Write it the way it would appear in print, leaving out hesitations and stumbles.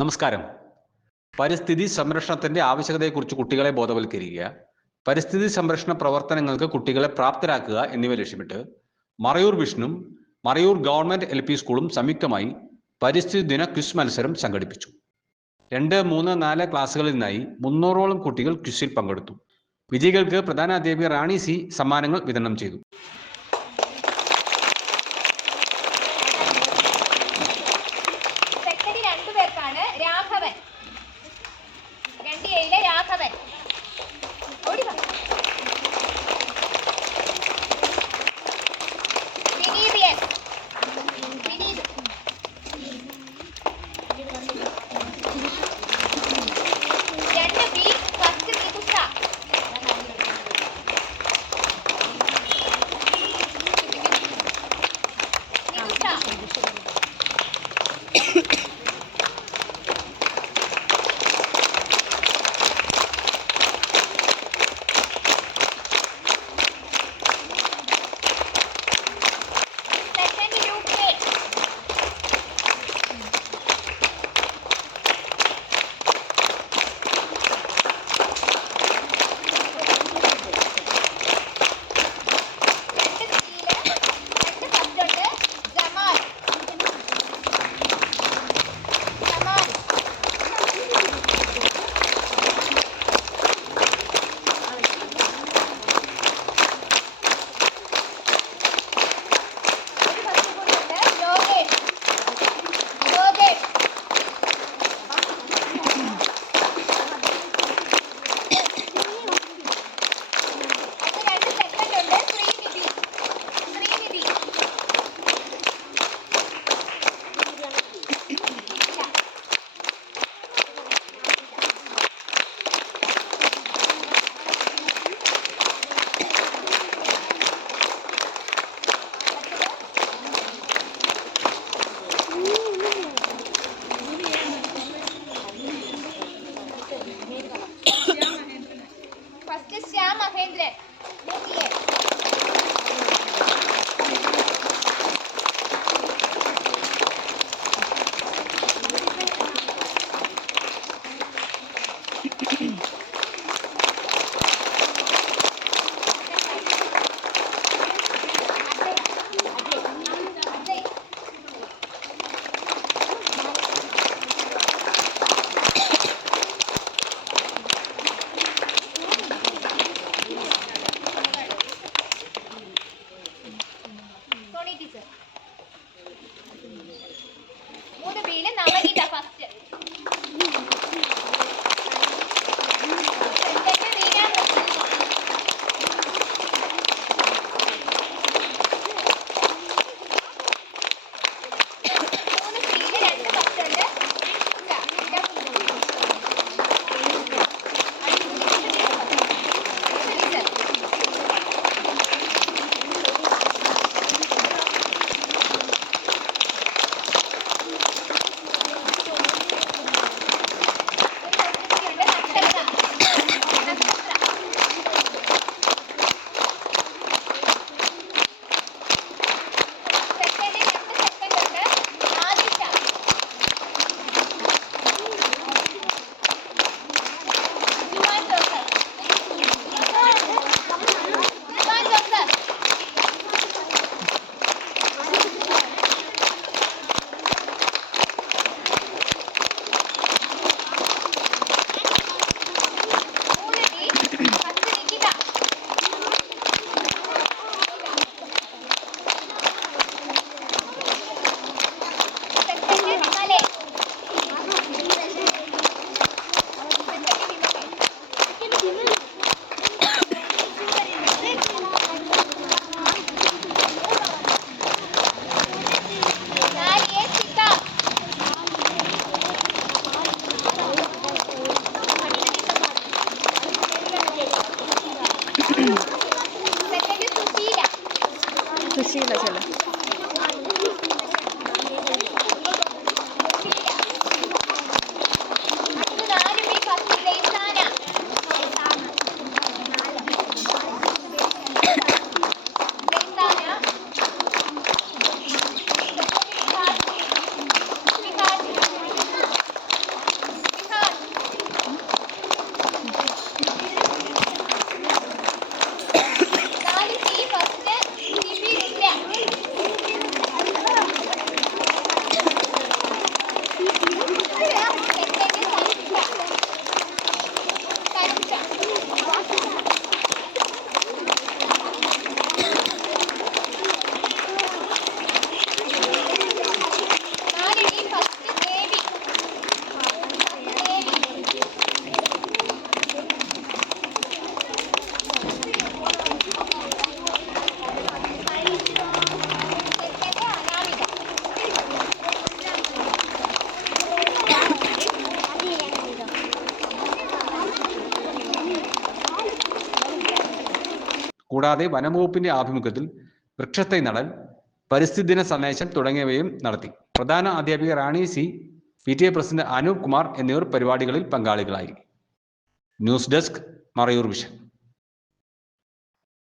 നമസ്കാരം. പരിസ്ഥിതി സംരക്ഷണത്തിന്റെ ആവശ്യകതയെക്കുറിച്ച് കുട്ടികളെ ബോധവൽക്കരിക്കുക, പരിസ്ഥിതി സംരക്ഷണ പ്രവർത്തനങ്ങൾക്ക് കുട്ടികളെ പ്രാപ്തരാക്കുക എന്നിവ ലക്ഷ്യമിട്ട് മറയൂർ വിഷനും മറയൂർ ഗവൺമെന്റ് LP സ്കൂളും സംയുക്തമായി പരിസ്ഥിതി ദിന ക്വിസ് മത്സരം സംഘടിപ്പിച്ചു. 2, 3, 4 ക്ലാസ്സുകളിൽ നിന്നായി 300ഓളം കുട്ടികൾ ക്വിസിൽ പങ്കെടുത്തു. വിജയികൾക്ക് പ്രധാനാധ്യാപിക റാണി സി സമ്മാനങ്ങൾ വിതരണം ചെയ്തു. കൂടാതെ വനംവകുപ്പിന്റെ ആഭിമുഖ്യത്തിൽ വൃക്ഷത്തൈ നടൽ, പരിസ്ഥിതി ദിന സന്ദേശം തുടങ്ങിയവയും നടത്തി. പ്രധാന അധ്യാപിക Rani C, PTA president Anoop Kumar എന്നിവർ പരിപാടികളിൽ പങ്കാളികളായി. News desk, Marayoor vision.